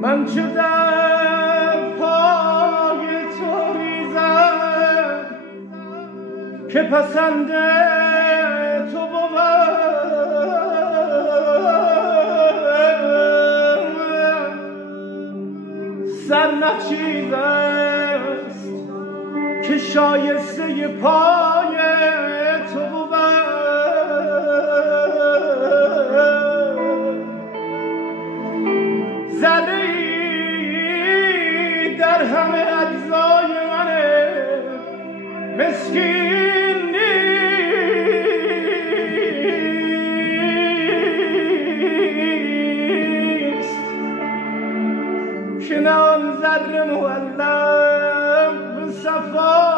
من چو در پای تو ریزم که پسند تو بود سر نچیز است که شایسته پای تو بود زده‌ای در همه اجزای من مسکین نیست که نه آن زر معلق به صفا